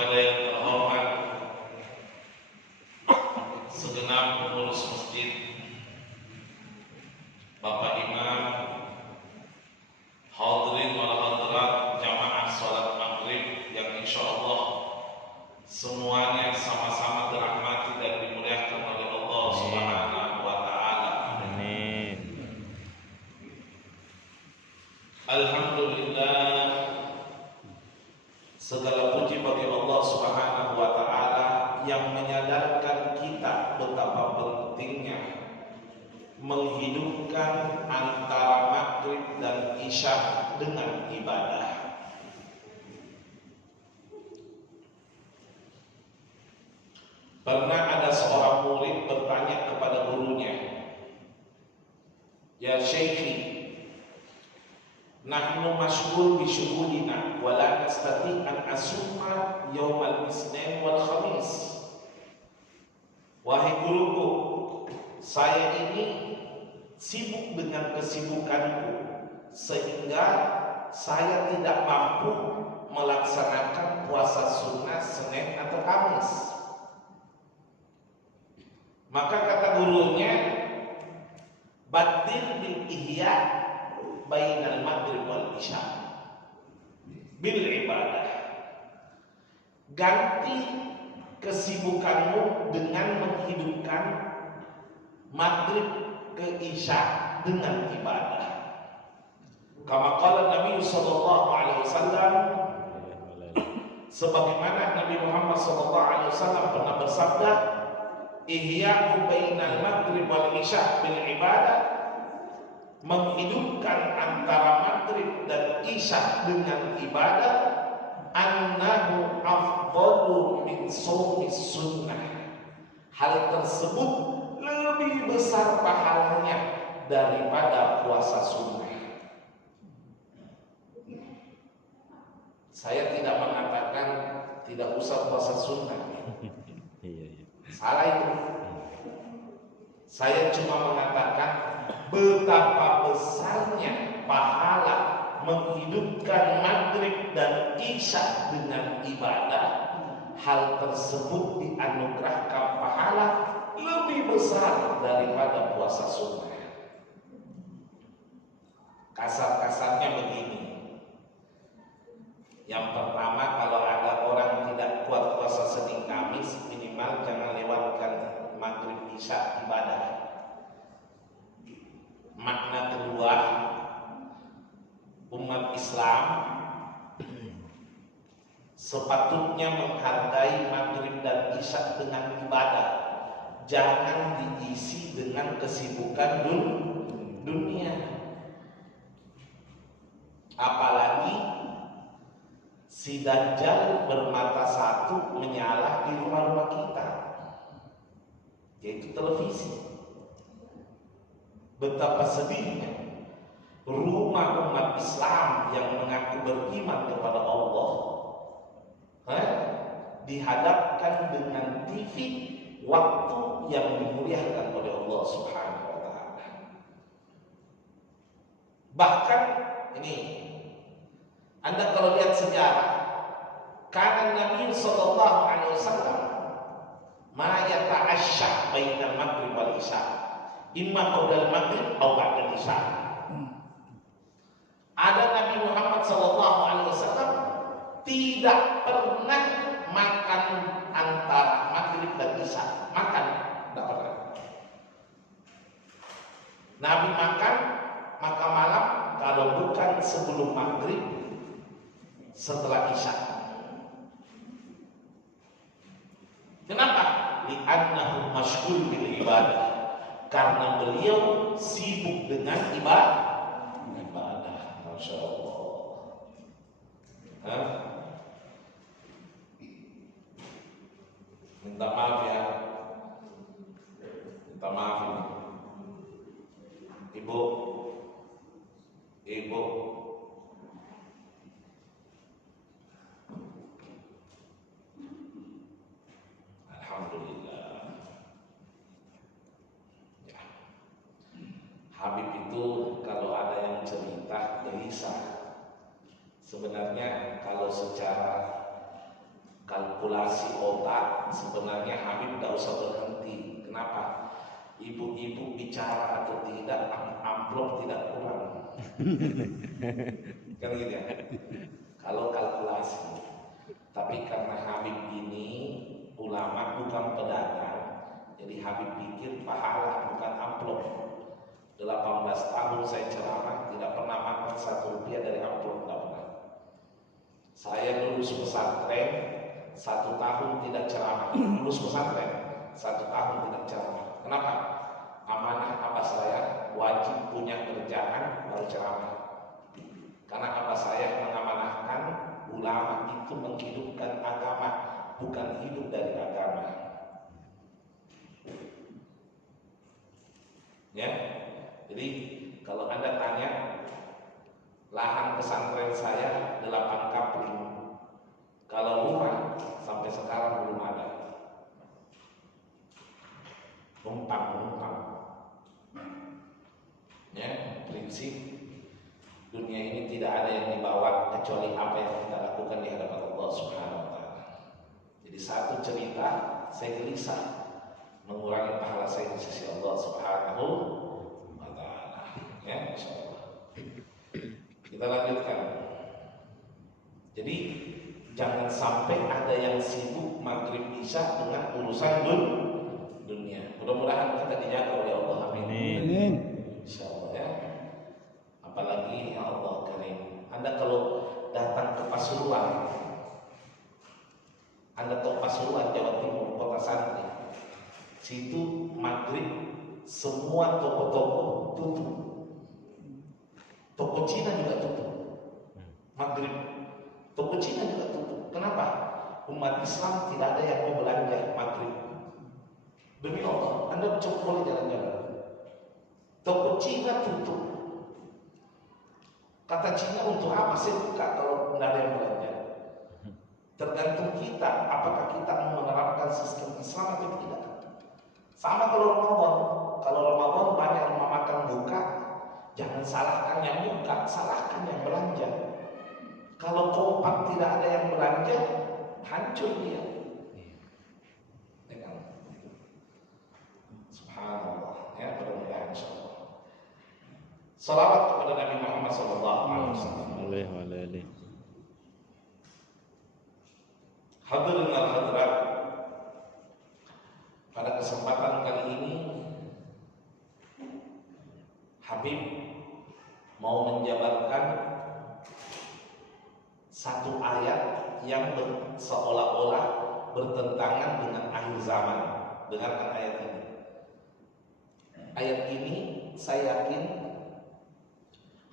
kepada yang terhormat segenap pengurus masjid, Bapak Imam, hadirin wal hadirat jamaah salat maghrib yang insyaallah semuanya sama-sama dirahmati dan dimuliakan oleh Allah Subhanahu wa taala. Amin. Alhamdulillah, segala puji bagi Allah Subhanahu wa taala yang menyadarkan kita betapa pentingnya menghidupkan antara maghrib dan isya dengan ibadah. Pernah ada seorang murid bertanya kepada gurunya, "Ya Syekhi, nahnu mashghul bi syughulina wa la nastati' an asumma yaumal isnin wal khamis." Wahai guruku, saya ini sibuk dengan kesibukanku sehingga saya tidak mampu melaksanakan puasa sunnah Senin atau Kamis. Maka kata gurunya, "Batil bil ihya bainal maghrib wal isya bil ibadah." Ganti kesibukanmu dengan menghidupkan maghrib ke isya dengan ibadah. Kama qala Nabi sallallahu alaihi wasallam, sebagaimana Nabi Muhammad sallallahu alaihi wasallam pernah bersabda, "Ihya'u bainal maghrib wal isya bil ibadah." Menghidupkan antara maghrib dan isya dengan ibadah, annahu afdalu min shaumi sunnah. Hal tersebut lebih besar pahalanya daripada puasa sunnah. Saya tidak mengatakan tidak usah puasa sunnah. Salah itu. Saya cuma mengatakan betapa besarnya pahala menghidupkan maghrib dan isya dengan ibadah. Hal tersebut dianugerahkan pahala lebih besar daripada puasa sunnah. Kasar-kasarnya begini. Yang pertama, kalau ada orang tidak kuat puasa Senin Kamis, minimal jangan lewatkan maghrib isya ibadah. Makna kedua, umat Islam sepatutnya menghargai maghrib dan isya dengan ibadah. Jangan diisi dengan kesibukan dunia. Apalagi si Dajjal bermata satu menyala di rumah-rumah kita, yaitu televisi. Betapa sedihnya rumah umat Islam yang mengaku beriman kepada Allah dihadapkan dengan TV waktu yang dimuliakan oleh Allah Subhanahu wa taala. Bahkan ini, Anda kalau lihat sejarah, karena Nabi sallallahu alaihi wasallam ma yata'ashya bainal maghrib wal isya, imma qabla maghrib atau ba'da isya. Ada Nabi Muhammad sallallahu alaihi wasallam tidak pernah makan antara maghrib dan isya. Makan tidak pernah. Nabi makan malam kalau bukan sebelum maghrib, setelah isya. Kenapa? Li'annahu mashghul bil ibadah. Karena beliau sibuk dengan ibadah. Masya Allah. Minta maaf ya. Minta maaf ini. Ibu. Alhamdulillah. Ya. Habib itu kalau ada yang cerita gelisah. Sebenarnya kalau secara kalkulasi otak, sebenarnya Habib tidak usah berhenti. Kenapa? Ibu-ibu bicara atau tidak, amplop tidak kurang. Kan gitu ya. Kalau kalkulasi. Tapi karena Habib ini ulama bukan pedagang, jadi Habib pikir pahala bukan amplop. 18 tahun saya ceramah, tidak pernah makan 1 rupiah dari amplop, tidak pernah. Saya lulus pesantren 1 tahun tidak ceramah. Lulus pesantren 1 tahun tidak ceramah. Kenapa? Amanah abah saya wajib punya kerjaan baru ceramah. Karena abah saya mengamanahkan ulama itu menghidupkan agama, bukan hidup dari agama. Ya, jadi kalau Anda tanya, lahan pesantren saya 8 kapling. Kalau rumah sampai sekarang belum ada. Numpang. Ya, prinsip dunia ini tidak ada yang dibawa kecuali apa yang kita lakukan di hadapan Allah Subhanahu wa taala. Jadi satu cerita, saya gelisah mengurangi pahala saya di sisi Allah Subhanahu wa taala. Ya, insyaallah. Kita lanjutkan. Jadi jangan sampai ada yang sibuk maghrib isya dengan urusan dunia. Mudah-mudahan kita dijaga oleh Allah. Amin. Insyaallah ya. Apalagi ya Allah karim. Anda kalau datang ke Pasuruan, Anda tahu Pasuruan Jawa Timur, kota santri. Situ maghrib semua toko-toko tutup. Toko Cina juga tutup. Maghrib toko Cina juga tutup. Kenapa? Umat Islam tidak ada yang mau belanja maghrib. Demi Allah, Anda coba boleh jalan-jalan. Toko Cina tutup. Kata Cina, untuk apa saya buka kalau tidak ada yang belanja? Tergantung kita, apakah kita mau menerapkan sistem Islam atau tidak. Sama kalau Ramadan. Kalau Ramadan banyak rumah makan buka, jangan salahkan yang buka, salahkan yang belanja. Kalau kompak tidak ada yang belanja, hancur dia. Subhanallah, ya, mudah-mudahan insyaallah. Salawat kepada Nabi Muhammad sallallahu alaihi wasallam. Hadirin al hadirat, pada kesempatan kali ini Habib mau menjabarkan satu ayat yang seolah-olah bertentangan dengan akhir zaman. Dengarkan ayat ini. Ayat ini saya yakin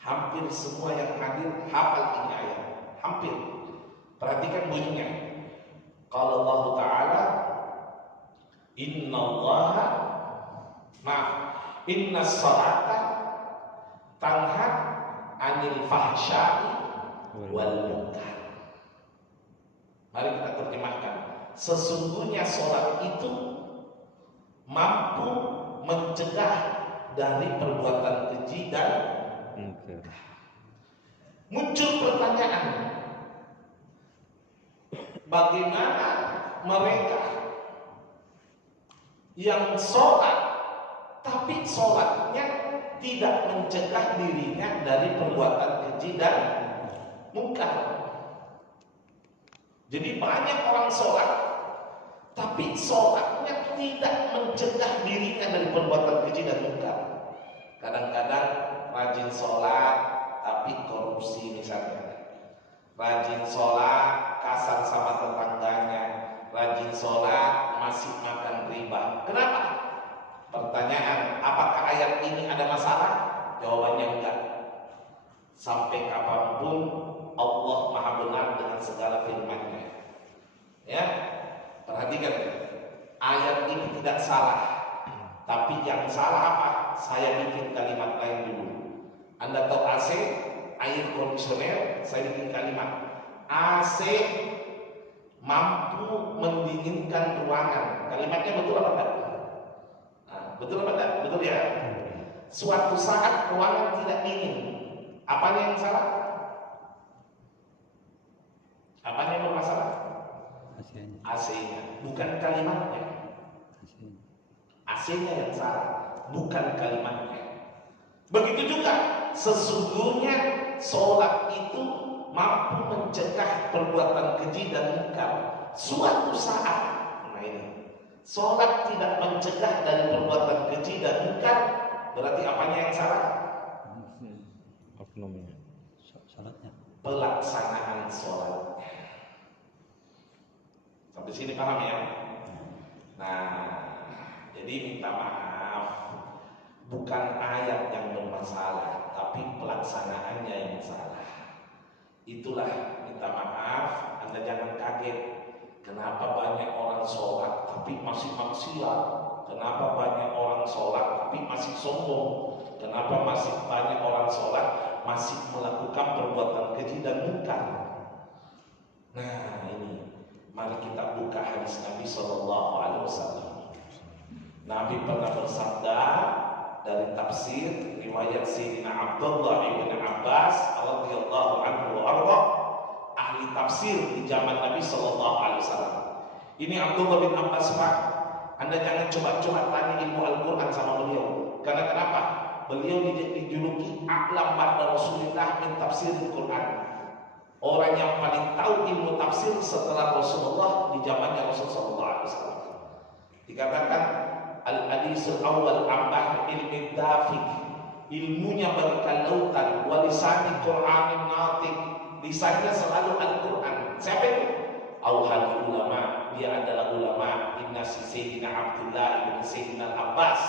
hampir semua yang hadir hafal ini ayat. Hampir. Perhatikan bunyinya. Qala Allah Ta'ala, inna salata tanha anil fahsya'i wal munkar. Mari kita terjemahkan. Sesungguhnya sholat itu mampu mencegah dari perbuatan keji dan munkar. Muncul pertanyaan, bagaimana mereka yang sholat tapi sholatnya tidak mencegah dirinya dari perbuatan keji dan munkar? Jadi banyak orang sholat tapi sholatnya tidak mencegah dirinya dari perbuatan keji dan munkar. Kadang-kadang rajin sholat tapi korupsi misalnya, rajin sholat kasar sama tetangganya, rajin sholat masih makan riba. Kenapa? Pertanyaan, apakah ayat ini ada masalah? Jawabannya enggak. Sampai kapanpun Allah maha benar dengan segala firman-Nya. Ya, perhatikan, ayat ini tidak salah, tapi yang salah apa? Saya bikin kalimat lain dulu. Anda tahu AC, air kondisioner, saya bikin kalimat AC mampu mendinginkan ruangan. Kalimatnya betul apa enggak? Nah, betul apa enggak? Betul ya. Suatu saat ruangan tidak dingin. Apanya yang salah? Apanya yang bermasalah? bukan kalimatnya. AC-nya yang salah, bukan kalimatnya. Begitu juga sesungguhnya sholat itu mampu mencegah perbuatan keji dan munkar suatu saat. Nah ini, sholat tidak mencegah dari perbuatan keji dan munkar, berarti apanya yang salah? Oknumnya, sholatnya, pelaksanaan sholat. Sampai sini paham ya? Nah, jadi minta maaf, bukan ayat yang bermasalah, tapi pelaksanaannya yang salah. Itulah minta maaf. Anda jangan kaget, kenapa banyak orang sholat tapi masih maksiat, kenapa banyak orang sholat tapi masih sombong, kenapa masih banyak orang sholat masih melakukan perbuatan keji dan munkar. Nah ini, mari kita buka hadis Nabi SAW. Nabi pernah bersabda dari tafsir riwayat Sayyidina Abdullah ibn Abbas radhiyallahu anhu warḍah, ahli tafsir di zaman Nabi SAW. Ini Abdullah bin Abbas, Pak. Anda jangan coba-coba tanya ilmu Al-Quran sama beliau. Karena kenapa? Beliau dijuluki a'lam ba'da Rasulillah min tafsir Al-Quran. Orang yang paling tahu ilmu tafsir setelah Rasulullah di zamannya Rasulullah SAW. Dikatakan al-hadisul awal ambah ilmi dafiq, ilmunya bagaikan lautan, walisani Qur'anin natik, lisannya selalu Al-Quran. Siapa itu? Auhadi ulama, dia adalah ulama. Inna Sayyidina Abdullah ibn Sayyidina Abbas,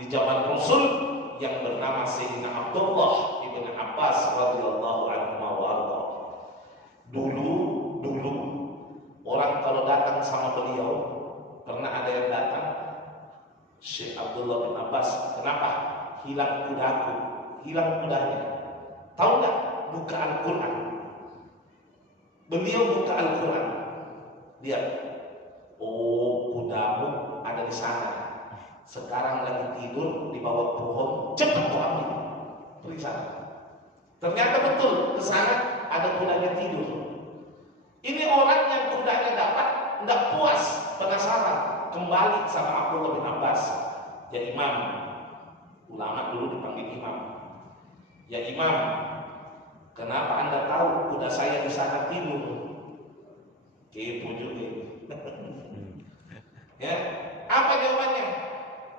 di zaman Rasul yang bernama Sayyidina Abdullah ibn Abbas radhiyallahu anhu warḍah. Dulu orang kalau datang sama beliau, pernah ada yang datang, Syekh Abdullah bin Abbas, kenapa? Hilang kudaku, hilang kudanya. Tahu nggak? Buka Al-Quran. Beliau buka Al-Quran. Lihat, oh kudamu ada di sana. Sekarang lagi tidur di bawah pohon. Cepat kau ambil, periksa. Ternyata betul ke sana ada kudanya tidur. Ini orang yang kudanya dapat, nggak puas, penasaran, kembali sama Abdullah bin Abbas. Ya Imam, ulama dulu dipanggil Imam. Ya Imam, kenapa Anda tahu kuda saya di sana tidur? Kepo juga. Ya, apa jawabannya?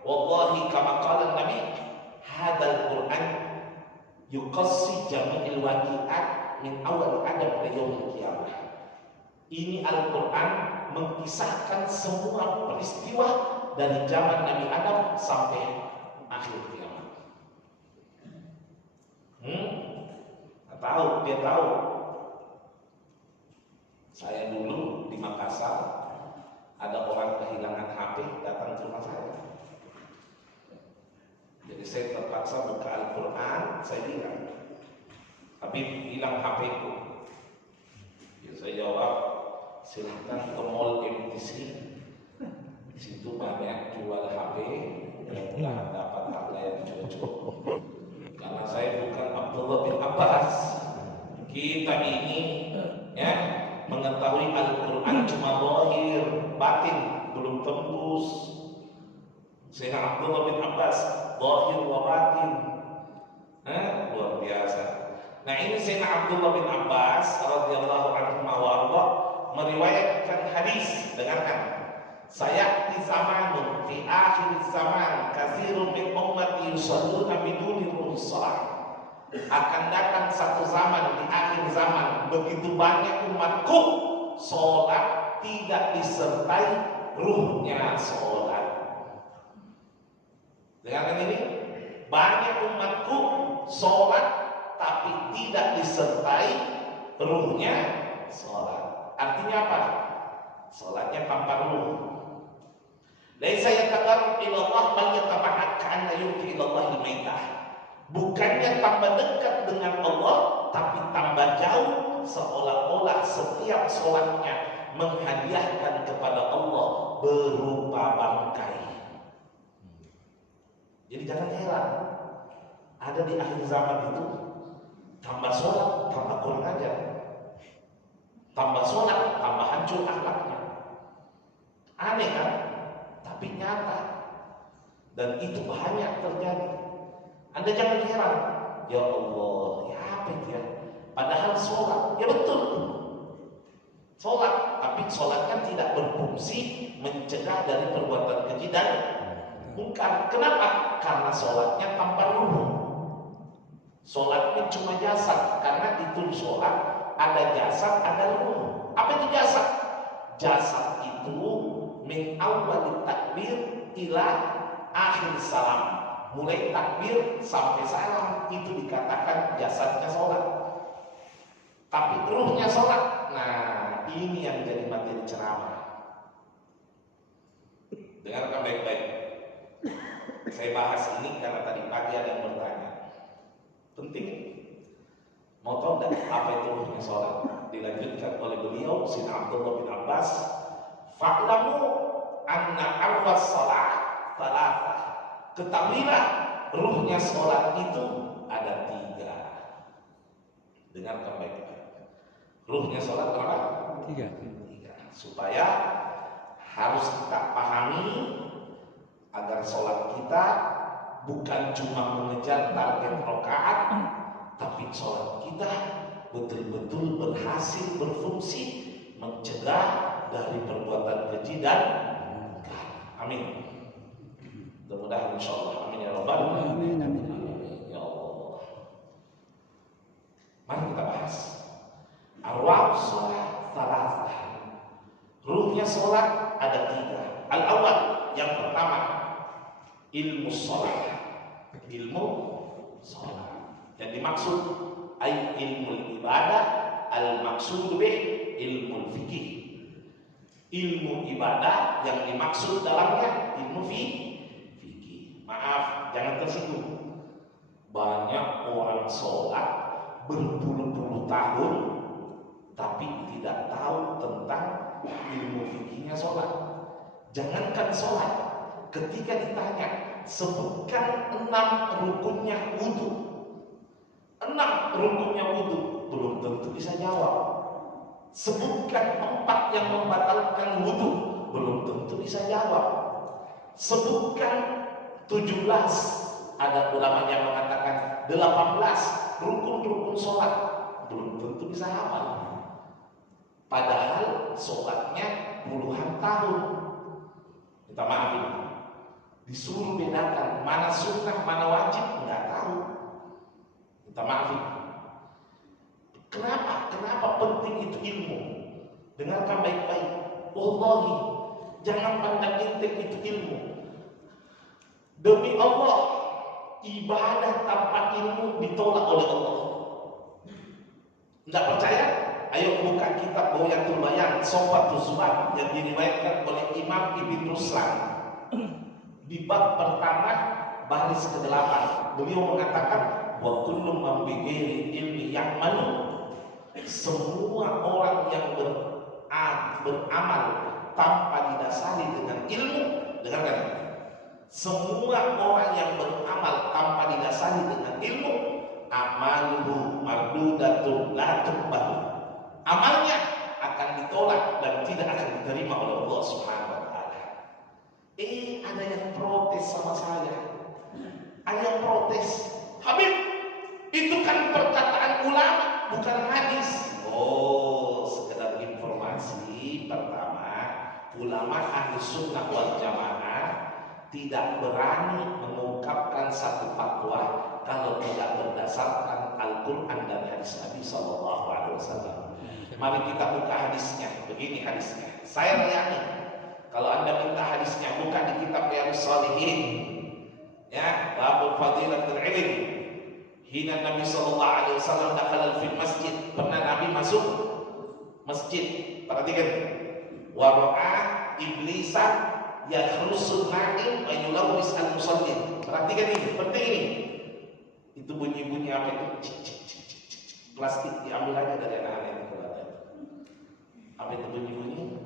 Wallahi kama qala Nabi, hadzal Qur'an yuqassi jami'il waqi'at min awal Adam ila yaumil qiyamah. Ini Al-Quran mengisahkan semua peristiwa dari zaman Nabi Adam sampai akhir kiamat. Tahu, dia tahu. Saya dulu di Makassar, ada orang kehilangan HP datang ke rumah saya. Jadi saya terpaksa buka Al-Quran, saya bilang, Habib hilang HP-ku. Ya, saya jawab, silahkan ke mall MTC, di situ banyak jual HP, mudah-mudahan dapat harga yang cocok. Karena saya bukan Abdullah bin Abbas. Kita ini ya mengetahui Al-Quran cuma zahir, batin belum tembus. Sayyidina Abdullah bin Abbas zahir wa batin, luar biasa. Nah ini Sayyidina Abdullah bin Abbas radhiyallahu anhu warḍah meriwayatkan hadis. Dengarkan, sayati zamanun fi akhir zaman katsirun min ummati yusalluna biduni shalah. Akan datang satu zaman di akhir zaman, begitu banyak umatku sholat tidak disertai ruhnya sholat. Dengarkan ini, banyak umatku sholat tapi tidak disertai ruhnya sholat. Artinya apa? Sholatnya tanpa ruh. Laisa yataqarrab ila Allah bal yataba'ad ka'anna yuti ila Allah al-maitah. Bukannya tambah dekat dengan Allah, tapi tambah jauh, seolah-olah setiap sholatnya menghadiahkan kepada Allah berupa bangkai. Jadi jangan heran, ada di akhir zaman itu tambah sholat, tambah kurang ajar, tambah sholat, tambah hancur akhlaknya. Aneh kan? Tapi nyata. Dan itu banyak terjadi. Anda jangan heran. Ya Allah, ya apa itu ya? Padahal sholat, ya betul. Sholat, tapi sholatnya tidak berfungsi mencegah dari perbuatan keji dan munkar. Kenapa? Karena sholatnya tanpa ruh. Sholatnya cuma jasad. Karena itu sholat ada jasad, ada ruh. Apa itu jasad? Jasad itu min awal takbir ila akhir salam. Mulai takbir sampai salam itu dikatakan jasadnya sholat. Tapi ruhnya sholat. Nah, ini yang jadi materi ceramah. Dengarkan baik-baik. Saya bahas ini karena tadi pagi ada yang bertanya. Penting. Mau tahu tidak apa itu ruhnya sholat? Dilanjutkan oleh beliau, Sayyidina Abdullah bin Abbas. Fa'lamu anna arwas sholat thalathah. Ketahuilah ruhnya sholat itu ada 3. Dengarkan baik-baik. Ruhnya sholat berapa? 3. Supaya harus kita pahami agar sholat kita bukan cuma mengejar target rakaat, tapi sholat kita betul-betul berhasil berfungsi mencegah dari perbuatan keji dan munkar. Amin. Mudah-mudahan insyaallah. Amin ya rabbal alamin. Ya Allah. Mari kita bahas. Arwah sholat thalathah. Ruhnya sholat ada 3. Al-awwal, yang pertama, ilmu sholat. Ilmu sholat. Yang dimaksud ay ilmu ibadah, al-maksud bih ilmu fikih. Ilmu ibadah yang dimaksud dalamnya ilmu fikih. Maaf, jangan tersinggung. Banyak orang sholat berpuluh-puluh tahun tapi tidak tahu tentang ilmu fikihnya sholat. Jangankan sholat, ketika ditanya sebutkan 6 rukunnya wudu, 6 rukunnya wudu, belum tentu bisa jawab. Sebutkan 4 yang membatalkan wudu, belum tentu bisa jawab. Sebutkan 17, ada ulama yang mengatakan 18 rukun-rukun sholat, belum tentu bisa hafal. Padahal sholatnya puluhan tahun. Minta maaf ini. Disuruh bedakan mana sunnah, mana wajib, nggak tahu. Minta maaf ini. Kenapa penting itu ilmu? Dengarkan baik-baik. Wallahi, jangan pandang enteng itu ilmu. Demi Allah, ibadah tanpa ilmu ditolak oleh Allah. Tidak percaya? Ayo buka kitab Ghayatul Bayan, Sofatul Zuhad yang diriwayatkan oleh Imam Ibn Ruslan. Di bab pertama baris ke-8, beliau mengatakan wa kullu man bighairi ilmi ya'malu. Semua orang yang beramal tanpa didasari dengan ilmu, dengarkan ini. Semua orang yang beramal tanpa didasari dengan ilmu, amaluhu mardudatun la tuqbalu. Amalnya akan ditolak dan tidak akan diterima oleh Allah Subhanahu wa taala. Ada yang protes sama saya. Ada yang protes. Habib, itu kan perkataan ulama, bukan hadis. Oh, sekedar informasi. Pertama, ulama ahli sunnah wal jamaah tidak berani mengungkapkan satu fatwa kalau tidak berdasarkan Al-Quran dan hadis Nabi SAW. Mari kita buka hadisnya. Begini hadisnya. Saya layani. Kalau Anda minta hadisnya, buka di kitab Riyadhus Shalihin. Ya, babul fadilatul ilm. Hina Nabi SAW dakhala fil masjid. Pernah Nabi masuk masjid. Perhatikan. Wa ra'a iblisa yakhrusul na'im wa yulawwis al-musallin. Perhatikan ini, penting ini. Itu bunyi-bunyi apa itu? Plastik diambil aja dari anak-anak itu. Apa itu bunyi-bunyi?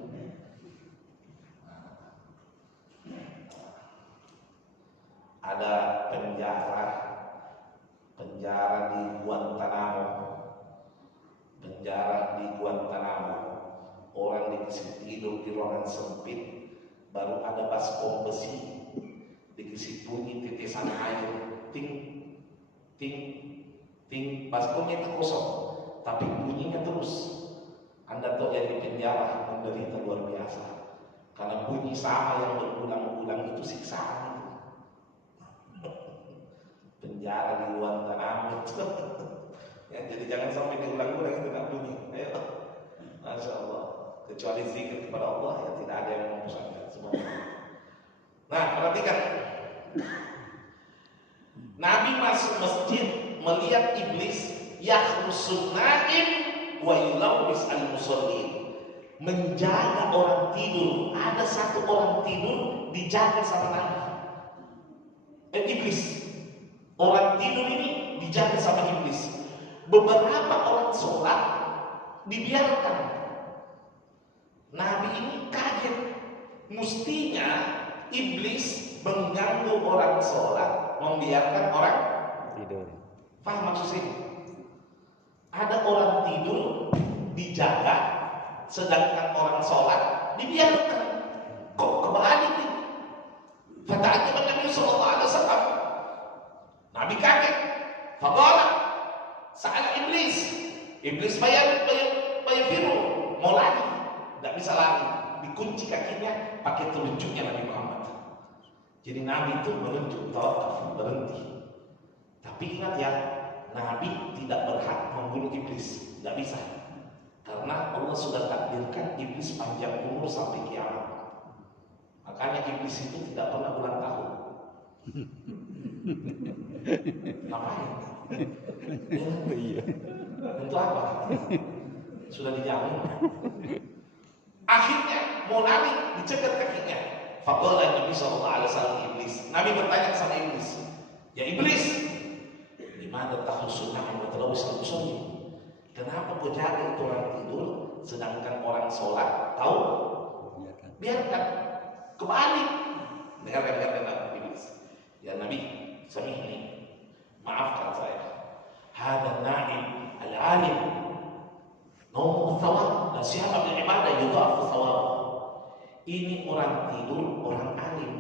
Ada penjara di Guantanamo. Penjara di Guantanamo. Orang dikasih tidur di ruangan sempit, baru ada baskom besi dikasih bunyi titisan air, ting ting ting, baskomnya itu kosong tapi bunyinya terus. Anda tahu yang di penjara menderita luar biasa karena bunyi sama yang berulang-ulang itu siksaan itu. Penjara di luar tanah ya, jadi jangan sampai diulang-ulang itu tak bunyi. Ayo, masya Allah. Kecuali zikir kepada Allah ya tidak ada yang membosankan semua. Nah, perhatikan. Nabi masuk masjid melihat iblis yakhrusun naim wa yulawwis al-musallin, menjaga orang tidur. Ada satu orang tidur dijaga sama Nabi. Iblis. Orang tidur ini dijaga sama iblis. Beberapa orang sholat dibiarkan. Nabi ini kaget. Mestinya iblis mengganggu orang sholat, membiarkan orang tidur. Paham maksud saya? Ada orang tidur dijaga, sedangkan orang sholat dibiarkan. Kok kebalik ini? Fata'ajab Nabi sallallahu alaihi wasallam. Nabi kaget. Faqala sa'al iblis. Iblis bayar firu, mau lari, tidak bisa lari. Dikunci kakinya pakai telunjuknya Nabi Muhammad. Jadi Nabi itu menunjuk tawakuf, berhenti. Tapi ingat ya, Nabi tidak berhak membunuh iblis, tidak bisa. Karena Allah sudah takdirkan iblis panjang umur sampai kiamat. Makanya iblis itu tidak pernah ulang tahun. Ngapain? Iya. Untuk apa? Sudah dijamin. Akhirnya mau lari, dicegat kakinya. Faqala Nabi sallallahu alaihi wasallam iblis. Nabi bertanya sama iblis, "Ya iblis, di mana tahusuna wa talawis al-musalli? Kenapa kau jaga itu orang tidur sedangkan orang sholat tahu? Biarkan. Kebalik." Dengar iblis. "Ya Nabi, samihni. Maafkan saya. Hada na'im al-alim. Naumu thawab, dan siapa bil ibadah yudhafu thawab." Ini orang tidur, orang alim.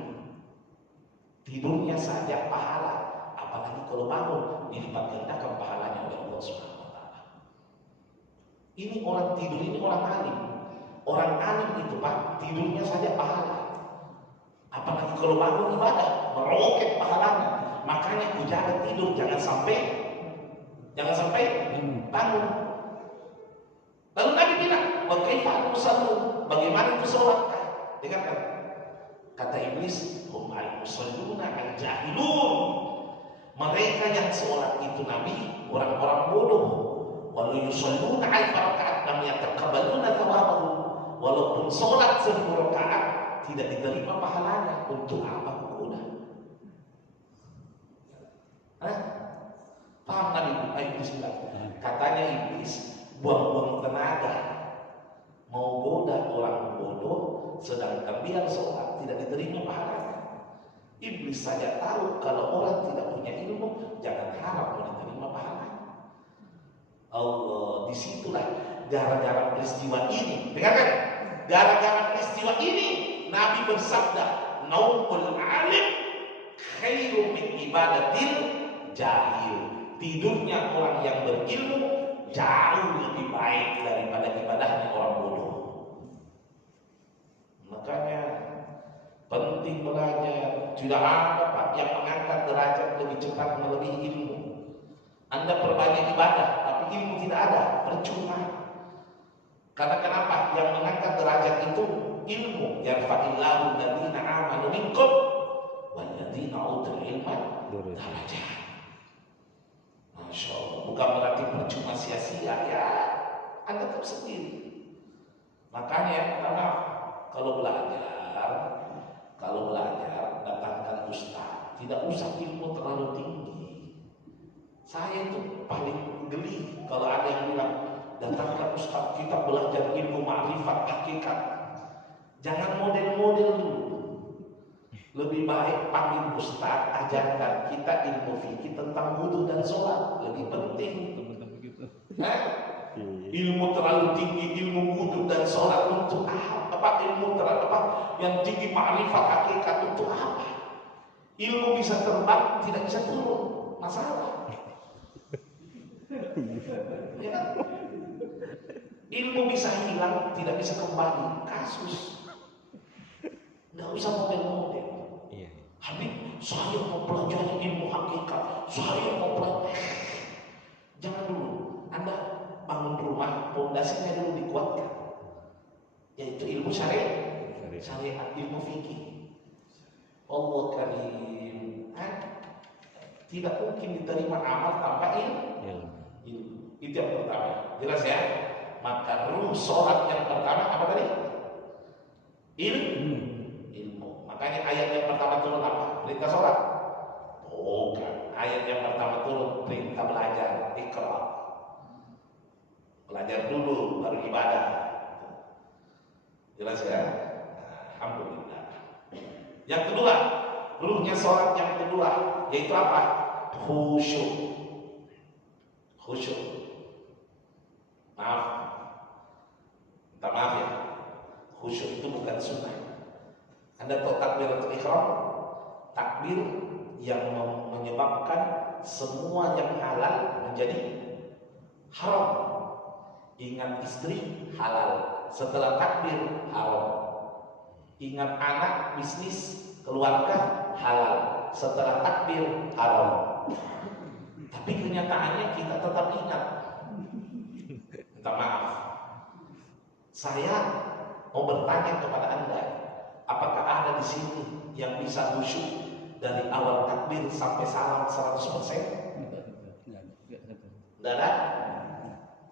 Tidurnya saja pahala, apalagi kalau bangun dilipat gandakan pahalanya oleh Allah Subhanahu wa taala. Ini orang tidur, ini orang alim. Orang alim itu Pak, tidurnya saja pahala. Apalagi kalau bangun ibadah, meroket pahalanya. Makanya ku jaga tidur, jangan sampai bangun. Lalu Nabi bilang, "Wa kaifa nusallu?" Bagaimana itu sholat? Dengarkan. Kata iblis, "Hum al-musalluna al-jahilun." Mereka yang sholat itu Nabi, orang-orang bodoh. Walau yusalluna alfa rakaat lam yataqabbaluna thawabahu. Walaupun sholat 1000 rakaat tidak diterima pahalanya. Untuk apa kuda? Paham Nabi? Iblis bilang. Katanya iblis buang-buang tenaga mau goda orang bodoh, sedangkan biar sholat tidak diterima pahalanya. Iblis saja tahu kalau orang tidak punya ilmu, jangan harap mau diterima pahalanya. Allah, disitulah gara-gara peristiwa ini. Dengarkan, gara-gara peristiwa ini Nabi bersabda, "Naumul alim khairu min ibadatil jahil." Tidurnya orang yang berilmu jauh lebih baik daripada ibadahnya orang bodoh. Makanya penting belajar. Tidak ada Pak yang mengangkat derajat lebih cepat melebihi ilmu. Anda perbanyak ibadah tapi ilmu tidak ada, percuma. Karena kenapa? Yang mengangkat derajat itu ilmu. Yarfa'illahu alladziina aamanu minkum walladziina utul ilma darajat. Masya Allah, bukan berarti percuma sia-sia ya. Anda tahu sendiri. Makanya kalau belajar datangkan ustaz. Tidak usah ilmu terlalu tinggi. Saya itu paling geli kalau ada yang bilang datangkan ustaz, kita belajar ilmu ma'rifat hakikat. Jangan model-model dulu. Lebih baik panggil ustaz, ajarkan kita ilmu fikih tentang wudu dan sholat. Lebih penting. Ilmu terlalu tinggi, ilmu wudu dan sholat untuk apa? ilmu yang tinggi ma'rifat hakikat untuk apa? Ilmu bisa terbang, tidak bisa turun, masalah. Ya kan? Ilmu bisa hilang, tidak bisa kembali, kasus. Nggak bisa model-model. Iya. Habib, saya mau pelajari ilmu hakikat, saya mau pelajari. Jangan dulu, Anda bangun rumah, pondasinya dulu dikuatkan, yaitu ilmu syariat, ilmu fikih. Allah karim, tidak mungkin diterima amal tanpa ilmu. Itu yang pertama, jelas ya. Maka ruh sholat yang pertama apa tadi? Ilmu. Makanya ayat yang pertama turun apa? Perintah sholat? Bukan. Ayat yang pertama turun perintah belajar, Iqra. Belajar dulu baru ibadah. Jelas ya? Alhamdulillah. Yang kedua, ruhnya sholat yang kedua yaitu apa? Khusyuk. Khusyuk. Minta maaf ya. Khusyuk itu bukan sunnah. Anda tahu takbiratul ihram? Takbir yang menyebabkan semua yang halal menjadi haram. Ingat istri halal, setelah takbir haram. Ingat anak, bisnis, keluarga halal, setelah takbir haram. Tapi kenyataannya kita tetap ingat. Minta maaf. Saya mau bertanya kepada Anda, apakah ada di sini yang bisa khusyuk dari awal takbir sampai salam 100%? Tidak ada.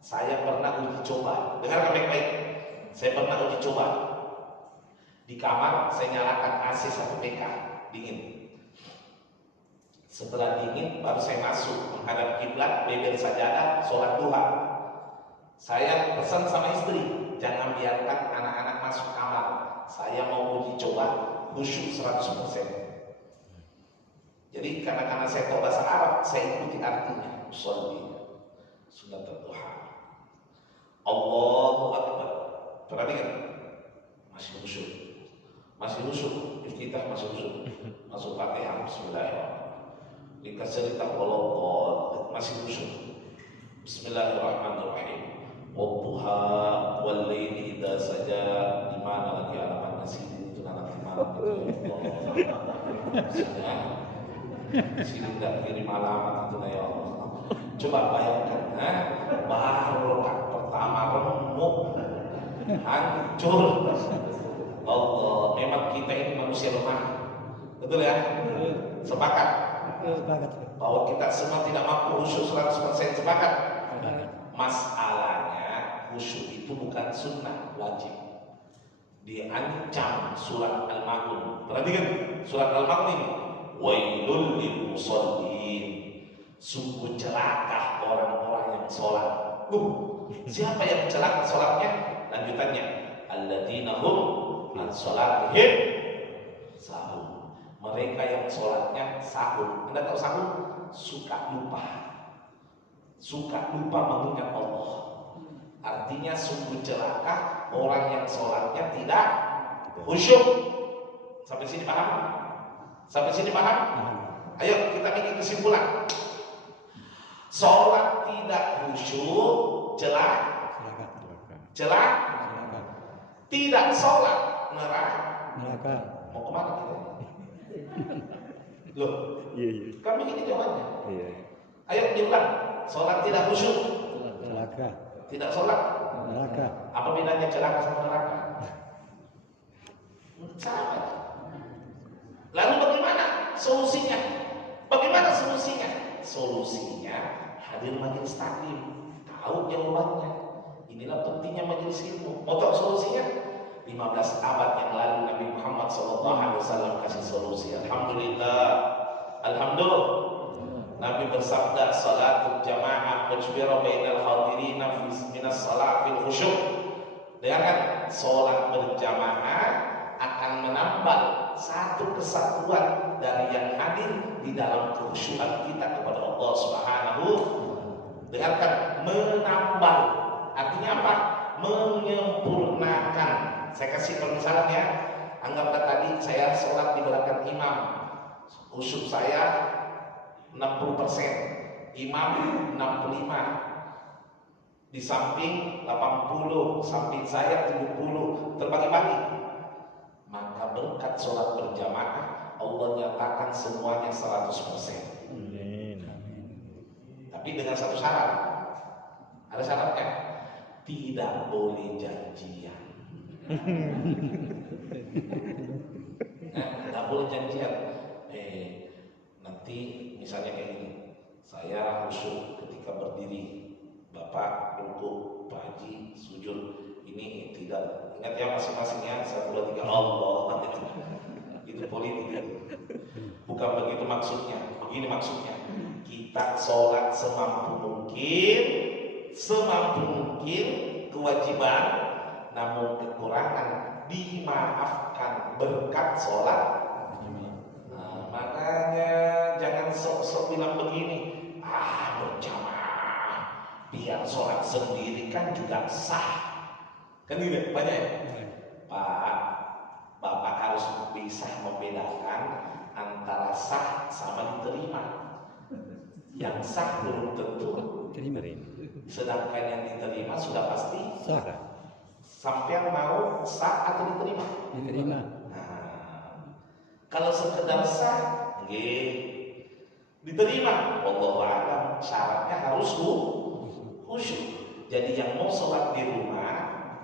Saya pernah uji coba. Dengarkan baik-baik. Saya pernah uji coba. Di kamar saya nyalakan AC 1 PK dingin. Setelah dingin baru saya masuk menghadap kiblat, beber sajadah, sholat duha. Saya pesan sama istri, jangan biarkan anak-anak masuk kamar. Saya mau uji coba khusyuk 100%. Jadi karena saya tahu bahasa Arab, saya ikuti artinya. Sholli sunat duha. Allahu Akbar. Perhatikan, masih khusyuk. Masih khusyuk, iftitah masih khusyuk. Masuk Fatihah, bismillahirrahmanirrahim. Ringkas cerita walaqad masih khusyuk. Bismillahirrahmanirrahim. Wadduha wal laili idza saja. Di mana lagi alamat nasi itu nanti malam itu. Sini tidak kirim alamat itu ya Allah. Coba bayangkan, baru pertama remuk, hancur. Allah, memang kita ini manusia lemah. Betul ya? Sepakat? Bahwa kita semua tidak mampu khusyuk 100%. Sepakat? Masalahnya khusyuk itu bukan sunnah, wajib. Diancam surat Al-Ma'un. Perhatikan surat Al-Ma'un ini. Wailul lil musallin. Sungguh celaka orang-orang yang sholat. Siapa yang celaka sholatnya? Lanjutannya, alladzina hum an sholatihim sahun. Mereka yang sholatnya sahun. Anda tahu sahun? Suka lupa. Suka lupa mengingat Allah. Artinya sungguh celaka orang yang sholatnya tidak khusyuk. Sampai sini paham? Sampai sini paham? Ayo kita bikin kesimpulan. Sholat tidak khusyuk, celak. Tidak sholat, neraka. Mau kemana kita? Loh, Iya. kami ini jawabannya. Iya. Ayo diulang. Sholat tidak khusyuk, Neraka. tidak sholat. Neraka. Apa bedanya celaka sama neraka? Sama. Lalu bagaimana solusinya? Bagaimana solusinya? Solusinya hadir majelis taklim, tahu jawabannya. Inilah pentingnya majelis ilmu. Mau tahu solusinya? 15 abad yang lalu Nabi Muhammad SAW kasih solusi. Alhamdulillah. Alhamdulillah. Nabi bersabda, salatul jamaah mujbira bainal hadirina minas salat fil khusyuk. Dengarkan, salat berjamaah akan menambah satu kesatuan dari yang hadir di dalam kekhusyukan kita kepada Allah Subhanahu. Dengarkan, menambah artinya apa? Menyempurnakan Saya kasih permisalan ya. Anggaplah tadi saya sholat di belakang imam, khusyuk saya 60%, imam 65%, di samping 80, samping saya 70, terbagi-bagi. Maka berkat sholat berjamaah Allah nyatakan semuanya 100%. Amin. Tapi dengan satu syarat. Ada syaratnya, tidak boleh janjian. Nggak boleh janjian. Nanti misalnya kayak gini, saya khusyuk ketika berdiri, Bapak ruku, Pak Haji sujud. Ini tidak, ingat ya masing-masingnya 1, 2, 3 Allah. Itu politik. Bukan begitu maksudnya. Begini maksudnya, kita sholat semampu mungkin kewajiban, namun kekurangan dimaafkan berkat sholat. Makanya jangan sok-sok bilang begini, berjamaah biar sholat sendiri kan juga sah. Kan gitu banyak ya? Pak, Bapak harus bisa membedakan antara sah sama diterima. Yang sah belum tentu Terima. sedangkan yang diterima sudah pasti Sah. sampai mau sah atau diterima. Diterima. Kalau sekedar sah, diterima. Wallahu a'lam, syaratnya harus khusyuk. Jadi yang mau sholat di rumah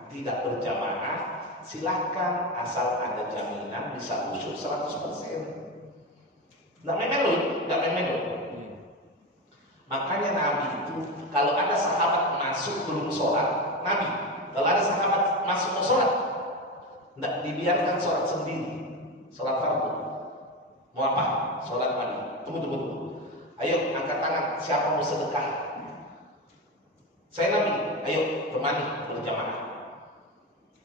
tidak berjamaah, silahkan asal ada jaminan bisa khusyuk 100%. Nggak main-main loh. Makanya Nabi itu kalau ada sahabat masuk belum sholat, Nabi kalau ada sahabat masuk mau sholat, nggak dibiarkan sholat sendiri, sholat fardu. Mau apa? Sholat Nabi. Tunggu. Ayo angkat tangan, siapa mau sedekah? Saya Nabi, ayo temani berjamaah.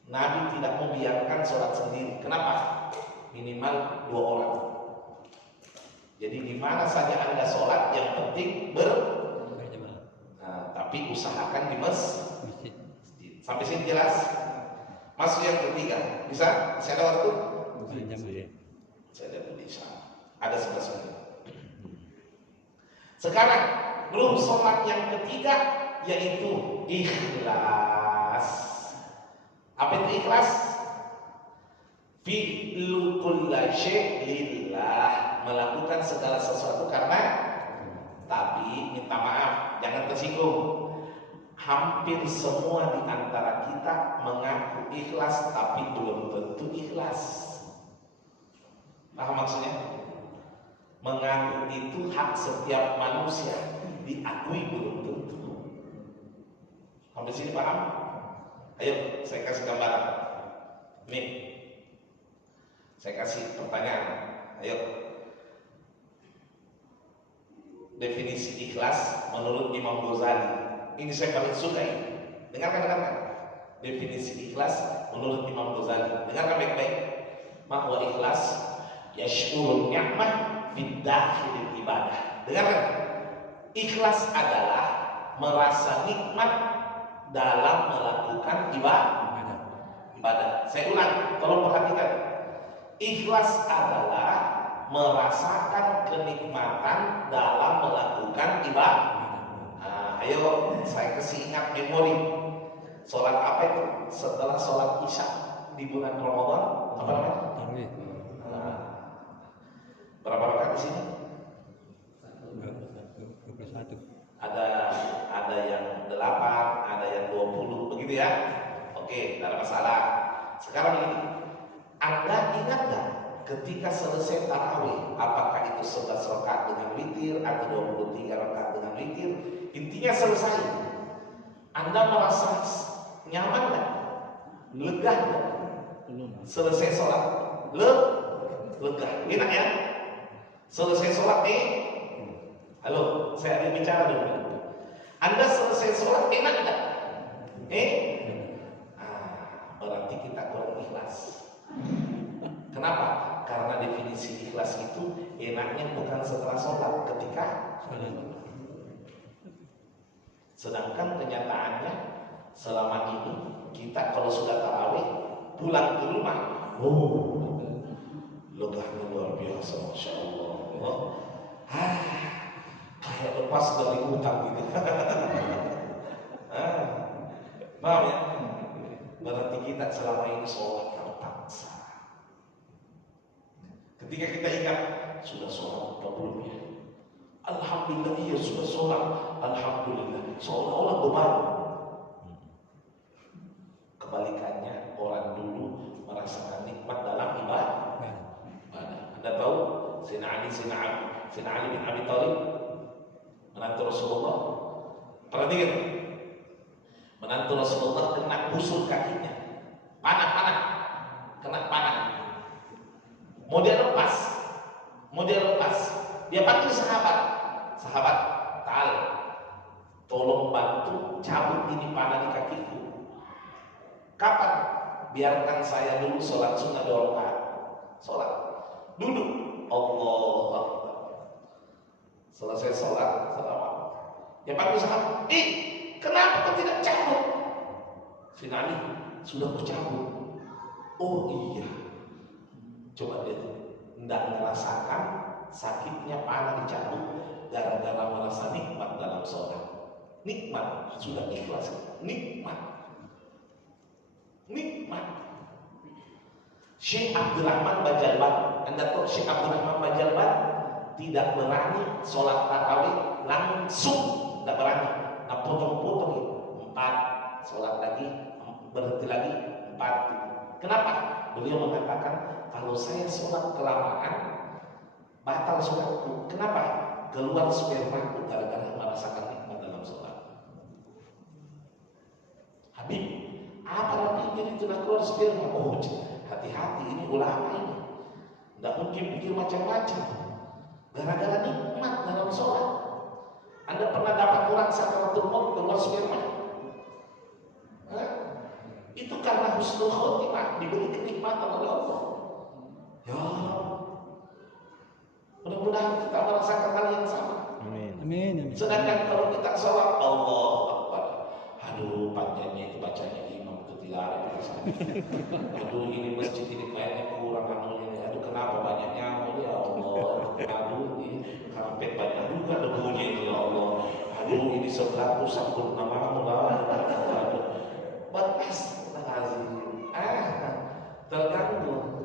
Nabi tidak membiarkan sholat sendiri. Kenapa? Minimal 2 orang. Jadi di mana saja Anda sholat, yang penting berjamaah. Tapi usahakan di masjid. Sampai sini jelas? Masuk yang ketiga, bisa? Saya ada waktu? Saya ada bisa. Ada 11 menit. Sekarang belum sholat yang ketiga, yaitu ikhlas. Apa itu ikhlas? Fi'lu kulla syai' lillah, melakukan segala sesuatu karena. Tapi minta maaf, jangan tersinggung. Hampir semua di antara kita mengaku ikhlas tapi belum tentu ikhlas. Paham maksudnya? Mengaku itu hak setiap manusia, diakui belum tentu. Sampai sini paham? Ayo saya kasih gambaran. Nih, saya kasih pertanyaan. Ayo, definisi ikhlas menurut Imam Ghazali. Ini saya paling suka ini. Dengarkan. Definisi ikhlas menurut Imam Ghazali. Dengarkan baik-baik. Bahwa ikhlas yashkurun ni'mah fi dakhilil ibadah. Dengarkan. Ikhlas adalah merasa nikmat dalam melakukan ibadah. Saya ulang, tolong perhatikan. Ikhlas adalah merasakan kenikmatan dalam melakukan ibadah. Ayo saya kasih ingat memori. Sholat apa itu? Setelah sholat Isya di bulan Ramadan, apa namanya? Berapa rakaat di sini? 21. Ada yang 8, ada yang 20, begitu ya? Oke, tidak ada masalah. Sekarang ini, Anda ingat nggak ketika selesai tarawih, apakah itu 11 rakaat dengan witir atau 23 rakaat dengan witir? Intinya selesai. Anda merasa nyaman nggak? Lega nggak? Selesai sholat, lega, enak ya? Selesai sholat nih, halo, saya ada bicara dulu. Anda selesai sholat enak nggak? Berarti kita kurang ikhlas. Kenapa? Karena definisi ikhlas itu enaknya bukan setelah sholat, ketika sholat. Sedangkan kenyataannya selama ini kita kalau sudah tarawih pulang ke rumah, oh, legahnya luar biasa, Masya Allah. Kayak lepas dari hutang gitu. Paham ya? Berarti kita selama ini sholat terpaksa. Ketika kita ingat, sudah sholat apa belum ya? Alhamdulillah, iya sudah sholat. Alhamdulillah, seolah-olah beban. Kebalikannya, orang dulu merasakan nikmat dalam ibadah. Anda tahu, Sayyidina Ali bin Abi Thalib, menantu Rasulullah. Perhatikan, menantu Rasulullah kena busur kakinya, panah, kena panah. Mau dia lepas, dia panggil sahabat, Ta'al, tolong bantu cabut ini panah di kakiku. Kapan? Biarkan saya dulu sholat sunnah 2 rakaat. Sholat, duduk, Allahu Akbar. Selesai sholat, salawat. Dia panggil sahabat, kenapa kau tidak cabut? Sayyidina Ali, sudah kucabut. Oh iya. Coba lihat, tidak merasakan sakitnya panah dicabut gara-gara merasa nikmat dalam sholat. Nikmat, sudah ikhlas. Nikmat. Syekh Abdurrahman Bajalban, Anda tahu Syekh Abdurrahman Bajalban tidak berani sholat tarawih langsung, tidak berani. Nah, potong-potong 4, sholat lagi, berhenti lagi 4. Kenapa? Beliau mengatakan, kalau saya sholat kelamaan, batal sholatku. Kenapa? Keluar spermaku gara-gara merasakan nikmat dalam sholat. Habib, apa artinya itu nak keluar sperma? Oh, hati-hati, ini ulama ini. Tidak mungkin pikir macam-macam. Gara-gara nikmat dalam sholat. Anda pernah dapat orang sakaratul maut keluar sperma? Itu karena husnul khotimah, diberi kenikmatan oleh Allah. Ya, mudah-mudahan kita merasakan hal yang sama. Amin. Sedangkan kalau kita sholat, Allah Akbar, aduh panjangnya itu bacanya imam itu tidak ada perasaan. Aduh ini masjid ini kayaknya kurang anunya. Aduh kenapa banyak nyamuk ya Allah. Aduh ini karpet banyak juga debunya itu ya Allah. Aduh ini sebelahku sambung namamu lah. Aduh batas lazim. Terganggu.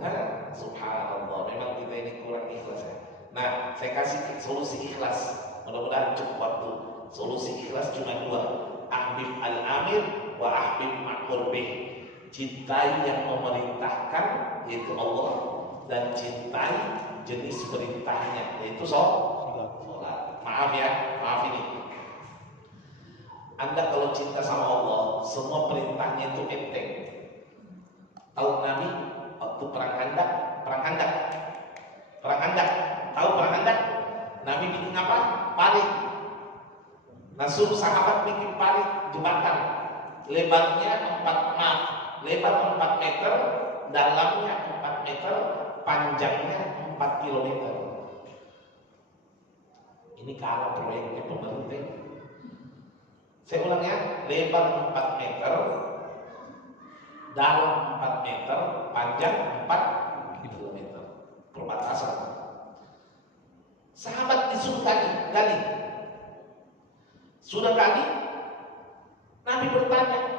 Subhanallah, memang kita ini kurang ikhlas ya. Nah, saya kasih solusi ikhlas. Mudah-mudahan cukup waktu. Solusi ikhlas cuma 2. Ahbib al-amir wa ahbib ma'mur bih. Cintai yang memerintahkan, yaitu Allah, dan cintai jenis perintahnya, yaitu sholat. Maaf ini. Anda kalau cinta sama Allah, semua perintahnya itu enteng. Tahu Nabi waktu perang Khandaq? Tahu perang Khandaq? Nabi bikin apa? Parit. Nah, suruh sahabat bikin parit jembatan. Lebarnya 4 meter, dalamnya 4 meter, panjangnya 4 kilometer. Ini kalau proyeknya pemerintah. Saya ulang ya, lebar 4 meter, dalam 4 meter, panjang 4 kilometer. Perbatasan. Sahabat disuruh gali. Sudah gali, Nabi bertanya,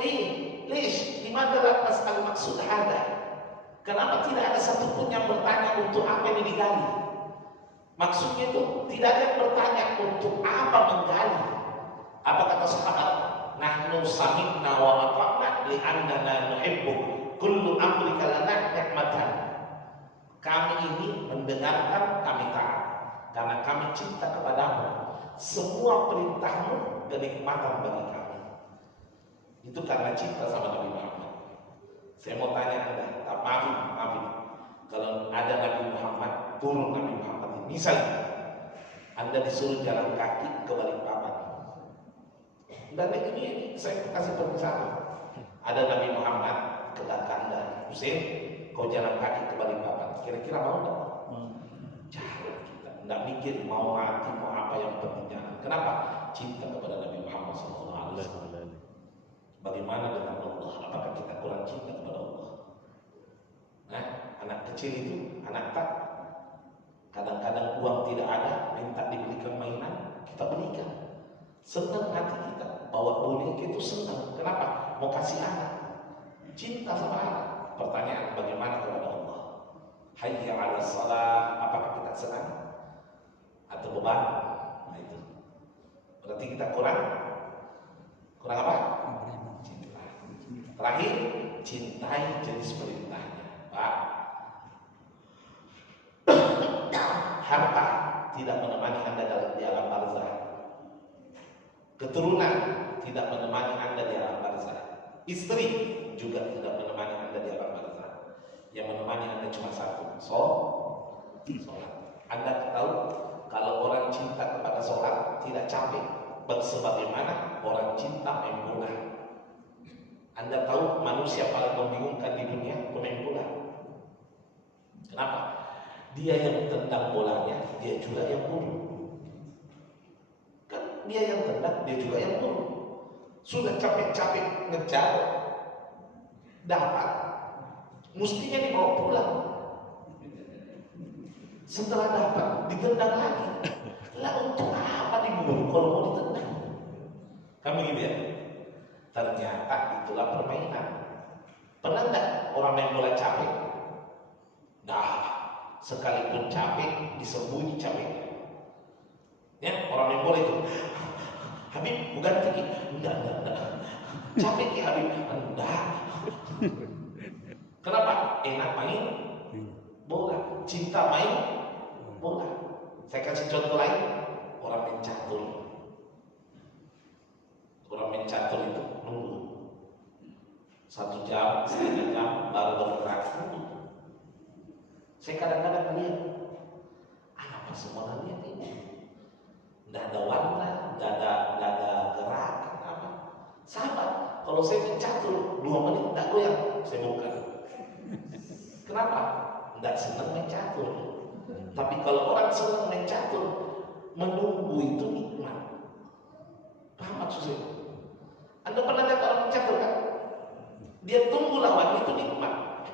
Lish, di mana atas al-maksud ada? Kenapa tidak ada satupun yang bertanya untuk apa yang digali? Maksudnya itu tidak ada yang bertanya untuk apa menggali. Apa kata sahabat? Nahnu sami'na wa ata'na li'annana nuhibbu kullu amrika lana nikmatan. Kami ini mendengarkan, kami taat karena kami cinta kepadamu. Semua perintahmu kenikmatan bagi kami. Itu karena cinta sama Nabi Muhammad. Saya mau tanya Anda, maafin. Kalau ada Nabi Muhammad, turun Nabi Muhammad, misalnya Anda disuruh jalan kaki ke Balikpapan. Dan ini saya kasih permisalan. Ada Nabi Muhammad ke Kanda, Husain, kau jalan kaki ke Balikpapan. Kira-kira mau nggak? Jangan kita nggak mikir mau mati mau apa, yang penting jangan. Kenapa? Cinta kepada Nabi Muhammad SAW. Bagaimana dengan Allah? Apakah kita kurang cinta kepada Allah? kecil itu, anak tak, kadang-kadang uang tidak ada, minta dibelikan mainan, kita belikan. Senang hati kita, bawa boneka itu senang. Kenapa? Mau kasih anak, cinta sama anak. Pertanyaan, bagaimana kepada Allah? Hayya 'alas shalah, apakah kita senang atau beban? Nah itu. Berarti kita kurang apa? Cinta. Terakhir, cintai jenis perintahnya. Pak, harta tidak menemani Anda di alam barzah. Keturunan tidak menemani Anda di alam barzah. Istri juga tidak menemani Anda di alam barzah. Yang menemani Anda cuma satu, sholat. Anda tahu kalau orang cinta kepada sholat tidak capek, sebagaimana orang cinta main bola. Anda tahu manusia paling membingungkan di dunia pemain bola. Kenapa? Dia yang tendang bolanya, dia juga yang bunuh. Kan dia yang tendang, dia juga yang bunuh. Sudah capek-capek ngejar, dapat, mestinya dibawa pulang. Setelah dapat, ditendang lagi. Lah untuk apa dibunuh kalau mau ditendang? Kan begitu ya? Ternyata itulah permainan. Pernah enggak orang main bola capek? Nah, sekalipun capek, disembunyi capeknya. Ya, orang main bola itu, Habib, bukan tinggi. Enggak. Capek ya Habib? Enggak. Kenapa? Enak main bola, cinta main bola. Saya kasih contoh lain, orang main catur. Orang main catur itu nunggu 1 jam, 1,5 jam baru bergerak. Saya kadang-kadang lihat, apa semua lihat ini? Tidak ada warna, tidak ada gerak, apa? Sahabat, kalau saya main catur 2 menit tidak goyang, saya bukan. Kenapa? Tidak senang main catur. Tapi kalau orang senang main catur, menunggu itu nikmat. Paham maksudnya? Anda pernah lihat orang main catur kan? Dia tunggu lawan itu nikmat.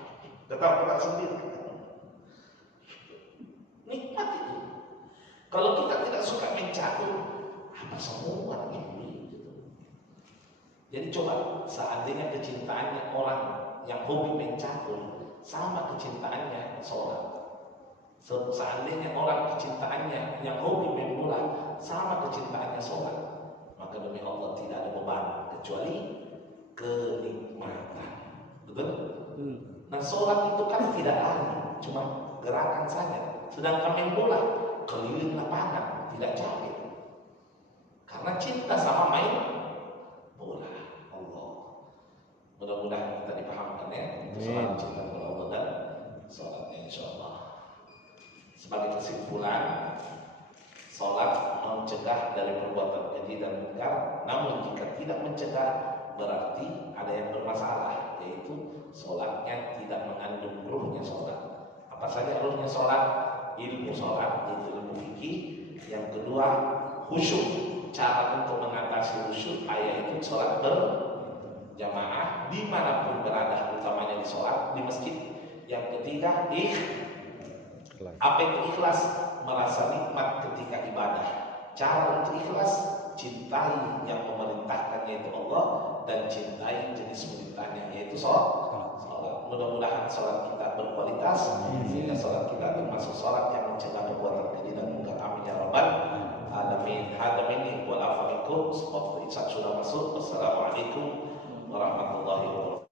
Ketawa sendiri. Nikmat itu. Kalau kita tidak suka main catur, apa semua ini? Jadi coba, seandainya kecintaannya orang yang hobi main catur sama kecintaannya sholat. Seandainya orang kecintaannya yang hobi main bola sama kecintaannya sholat, maka demi Allah tidak ada beban kecuali kenikmatan. Betul? Nah, sholat itu kan tidak lari, cuma gerakan saja. Sedangkan main bola keliling lapangan, tidak capek. Karena cinta sama main bola. Allah. Mudah-mudahan kita dipahamkan ya. Soal cinta kepada Allah dan sholatnya insyaallah. Sebagai kesimpulan, sholat mencegah dari perbuatan keji dan munkar. Namun jika tidak mencegah, berarti ada yang bermasalah, yaitu sholatnya tidak mengandung ruhnya sholat. Apa saja ruhnya sholat? Ilmu sholat, yaitu ilmu fikih. Yang kedua, khusyuk. Cara untuk mengatasi khusyuk, yaitu sholat berjamaah dimanapun berada, utamanya di sholat di masjid. Yang ketiga, apa itu ikhlas? Merasa nikmat ketika ibadah. Cara untuk ikhlas, cintai yang memerintahkannya itu Allah dan cintai jenis perintahnya yaitu sholat. Mudah-mudahan sholat kita berkualitas sehingga sholat kita termasuk sholat yang mencegah perbuatan keji dan munkar. Amin ya rabbal alamin. Hada minni wal afu minkum. Waktu isya sudah masuk. Wassalamualaikum warahmatullahi wabarakatuh.